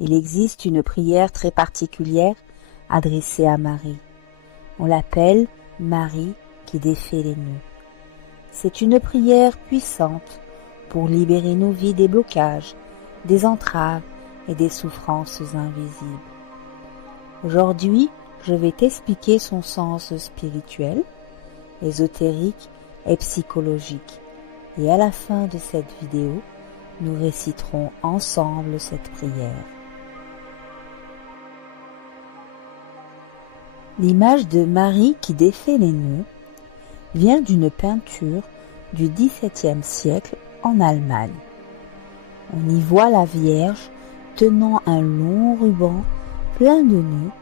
Il existe une prière très particulière adressée à Marie. On l'appelle Marie qui défait les nœuds. C'est une prière puissante pour libérer nos vies des blocages, des entraves et des souffrances invisibles. Aujourd'hui, je vais t'expliquer son sens spirituel, ésotérique et psychologique. Et à la fin de cette vidéo, nous réciterons ensemble cette prière. L'image de Marie qui défait les nœuds vient d'une peinture du XVIIe siècle en Allemagne. On y voit la Vierge tenant un long ruban plein de nœuds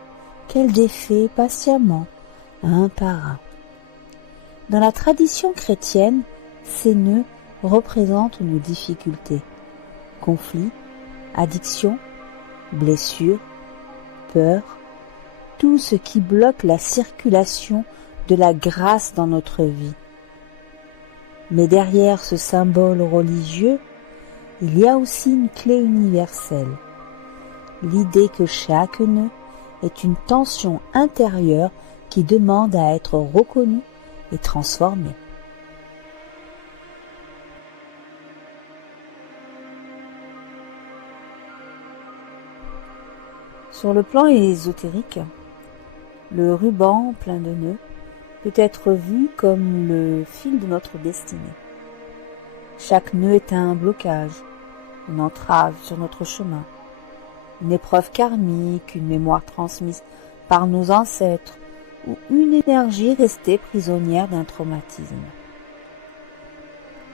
qu'elle défait patiemment, un par un. Dans la tradition chrétienne, ces nœuds représentent nos difficultés, conflits, addictions, blessures, peurs, tout ce qui bloque la circulation de la grâce dans notre vie. Mais derrière ce symbole religieux, il y a aussi une clé universelle, l'idée que chaque nœud est une tension intérieure qui demande à être reconnue et transformée. Sur le plan ésotérique, le ruban plein de nœuds peut être vu comme le fil de notre destinée. Chaque nœud est un blocage, une entrave sur notre chemin, une épreuve karmique, une mémoire transmise par nos ancêtres ou une énergie restée prisonnière d'un traumatisme.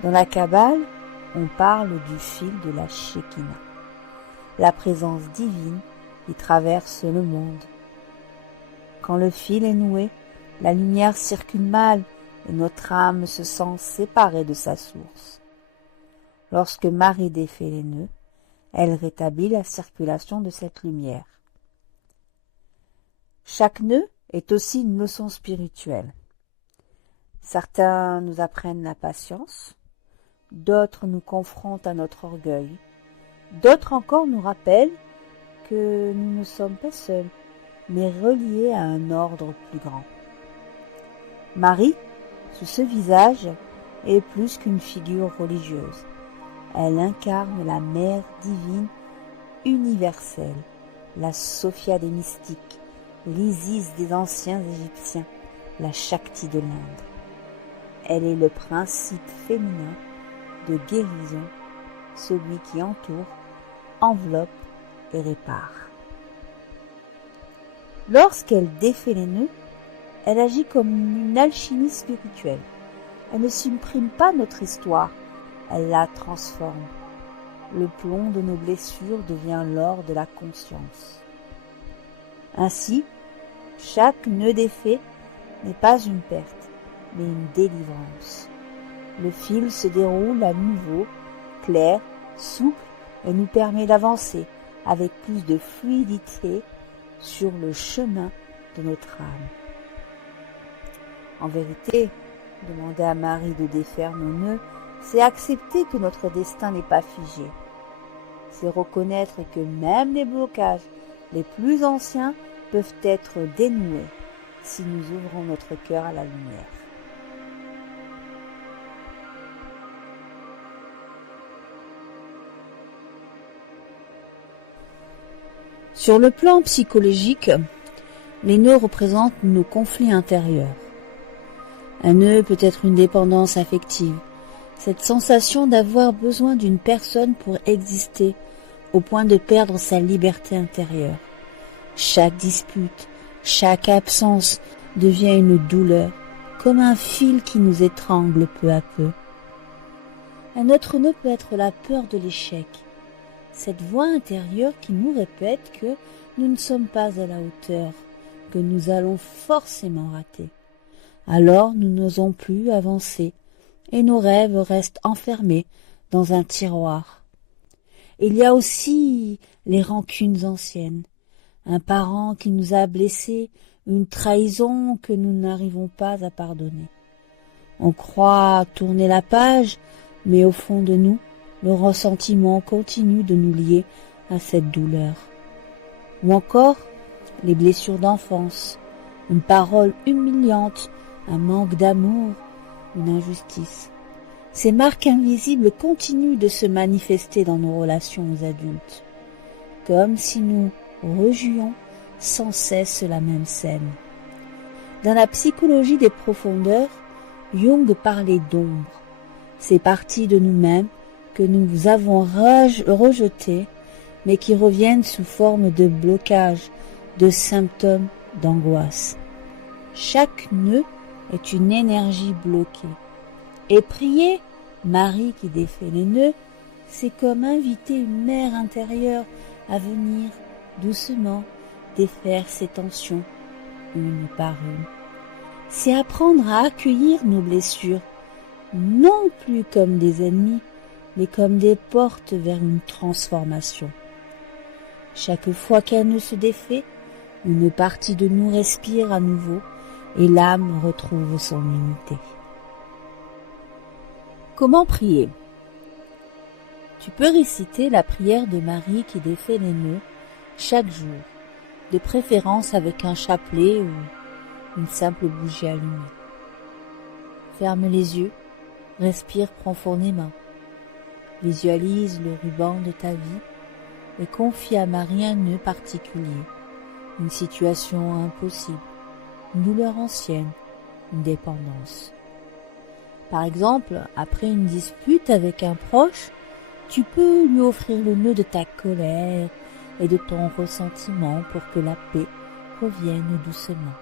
Dans la Kabbale, on parle du fil de la Shekinah, la présence divine qui traverse le monde. Quand le fil est noué, la lumière circule mal et notre âme se sent séparée de sa source. Lorsque Marie défait les nœuds, elle rétablit la circulation de cette lumière. Chaque nœud est aussi une leçon spirituelle. Certains nous apprennent la patience, d'autres nous confrontent à notre orgueil, d'autres encore nous rappellent que nous ne sommes pas seuls, mais reliés à un ordre plus grand. Marie, sous ce visage, est plus qu'une figure religieuse. Elle incarne la mère divine universelle, la Sophia des mystiques, l'Isis des anciens Égyptiens, la Shakti de l'Inde. Elle est le principe féminin de guérison, celui qui entoure, enveloppe et répare. Lorsqu'elle défait les nœuds, elle agit comme une alchimie spirituelle. Elle ne supprime pas notre histoire, elle la transforme. Le plomb de nos blessures devient l'or de la conscience. Ainsi, chaque nœud défait n'est pas une perte, mais une délivrance. Le fil se déroule à nouveau, clair, souple, et nous permet d'avancer avec plus de fluidité sur le chemin de notre âme. En vérité, demander à Marie de défaire nos nœuds, c'est accepter que notre destin n'est pas figé. C'est reconnaître que même les blocages les plus anciens peuvent être dénoués si nous ouvrons notre cœur à la lumière. Sur le plan psychologique, les nœuds représentent nos conflits intérieurs. Un nœud peut être une dépendance affective, cette sensation d'avoir besoin d'une personne pour exister, au point de perdre sa liberté intérieure. Chaque dispute, chaque absence devient une douleur, comme un fil qui nous étrangle peu à peu. Un autre nœud peut être la peur de l'échec, cette voix intérieure qui nous répète que nous ne sommes pas à la hauteur, que nous allons forcément rater. Alors nous n'osons plus avancer et nos rêves restent enfermés dans un tiroir. Il y a aussi les rancunes anciennes, un parent qui nous a blessés, une trahison que nous n'arrivons pas à pardonner. On croit tourner la page, mais au fond de nous, le ressentiment continue de nous lier à cette douleur. ou encore les blessures d'enfance, une parole humiliante, un manque d'amour, une injustice. Ces marques invisibles continuent de se manifester dans nos relations aux adultes, comme si nous rejouions sans cesse la même scène. Dans la psychologie des profondeurs, Jung parlait d'ombre, ces parties de nous-mêmes que nous avons rejetées, mais qui reviennent sous forme de blocage, de symptômes d'angoisse. Chaque nœud est une énergie bloquée. Et prier, Marie qui défait les nœuds, c'est comme inviter une mère intérieure à venir doucement défaire ses tensions, une par une. C'est apprendre à accueillir nos blessures, non plus comme des ennemis, mais comme des portes vers une transformation. Chaque fois qu'elle ne se défait, une partie de nous respire à nouveau et l'âme retrouve son unité. Comment prier? Tu peux réciter la prière de Marie qui défait les nœuds chaque jour, de préférence avec un chapelet ou une simple bougie allumée. Ferme les yeux, respire profondément, visualise le ruban de ta vie et confie à Marie un nœud particulier, une situation impossible, une douleur ancienne, une dépendance. Par exemple, après une dispute avec un proche, tu peux lui offrir le nœud de ta colère et de ton ressentiment pour que la paix revienne doucement.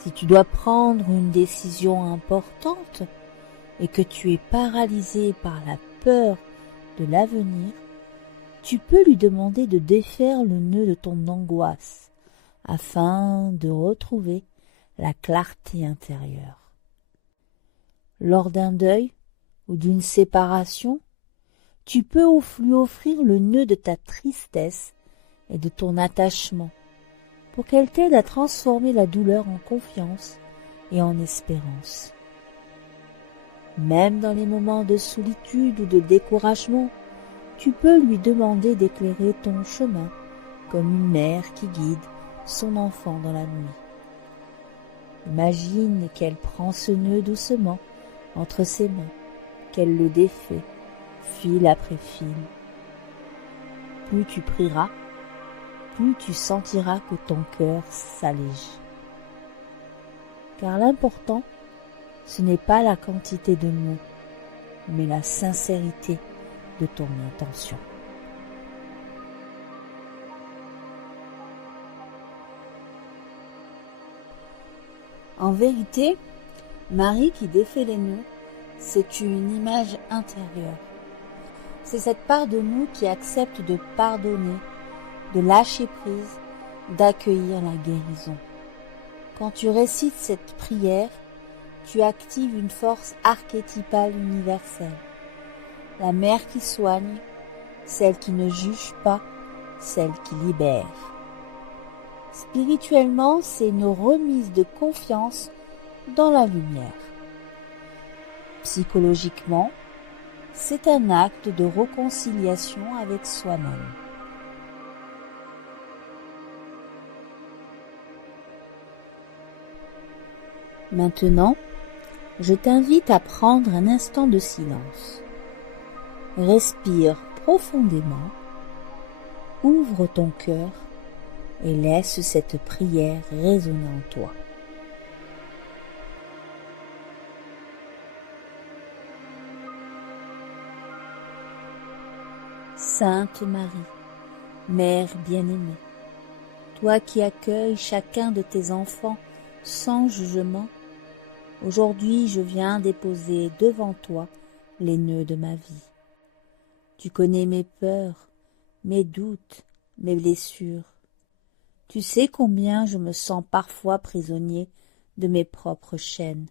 Si tu dois prendre une décision importante et que tu es paralysé par la peur de l'avenir, tu peux lui demander de défaire le nœud de ton angoisse afin de retrouver la clarté intérieure. Lors d'un deuil ou d'une séparation, tu peux lui offrir le nœud de ta tristesse et de ton attachement pour qu'elle t'aide à transformer la douleur en confiance et en espérance. Même dans les moments de solitude ou de découragement, tu peux lui demander d'éclairer ton chemin comme une mère qui guide son enfant dans la nuit. Imagine qu'elle prend ce nœud doucement entre ses mains, qu'elle le défait, fil après fil. Plus tu prieras, plus tu sentiras que ton cœur s'allège. Car l'important, ce n'est pas la quantité de mots, mais la sincérité de ton intention. En vérité, Marie qui défait les nœuds, c'est une image intérieure. C'est cette part de nous qui accepte de pardonner, de lâcher prise, d'accueillir la guérison. Quand tu récites cette prière, tu actives une force archétypale universelle. La mère qui soigne, celle qui ne juge pas, celle qui libère. Spirituellement, c'est une remise de confiance dans la lumière. Psychologiquement, c'est un acte de réconciliation avec soi-même. Maintenant, je t'invite à prendre un instant de silence. Respire profondément, ouvre ton cœur et laisse cette prière résonner en toi. Sainte Marie, Mère bien-aimée, toi qui accueilles chacun de tes enfants sans jugement, aujourd'hui je viens déposer devant toi les nœuds de ma vie. Tu connais mes peurs, mes doutes, mes blessures. Tu sais combien je me sens parfois prisonnier de mes propres chaînes.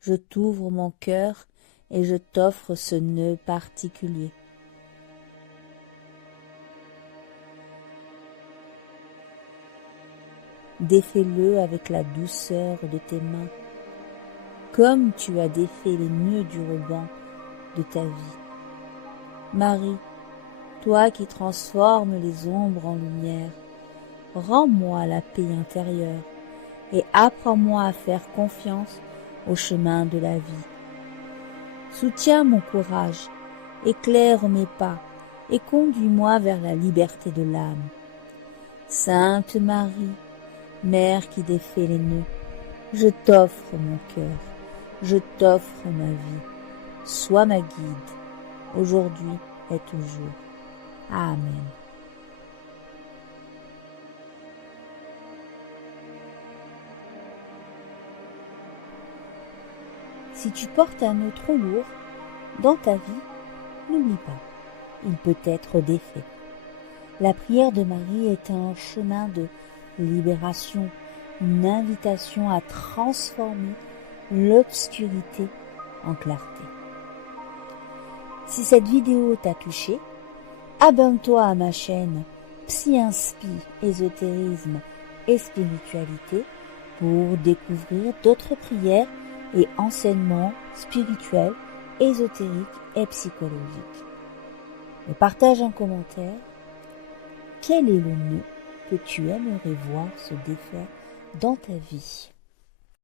Je t'ouvre mon cœur et je t'offre ce nœud particulier. Défais-le avec la douceur de tes mains, comme tu as défait les nœuds du ruban de ta vie. Marie, toi qui transformes les ombres en lumière, rends-moi la paix intérieure et apprends-moi à faire confiance au chemin de la vie. Soutiens mon courage, éclaire mes pas et conduis-moi vers la liberté de l'âme. Sainte Marie, Mère qui défait les nœuds, je t'offre mon cœur, je t'offre ma vie. Sois ma guide, aujourd'hui et toujours. Amen. Si tu portes un nœud trop lourd dans ta vie, n'oublie pas, il peut être défait. La prière de Marie est un chemin de libération, une invitation à transformer l'obscurité en clarté. Si cette vidéo t'a touché, abonne-toi à ma chaîne Psy-Inspi, Ésotérisme et Spiritualité pour découvrir d'autres prières et enseignements spirituels, ésotériques et psychologiques. Et partage en commentaire quel est le nœud que tu aimerais voir se défaire dans ta vie.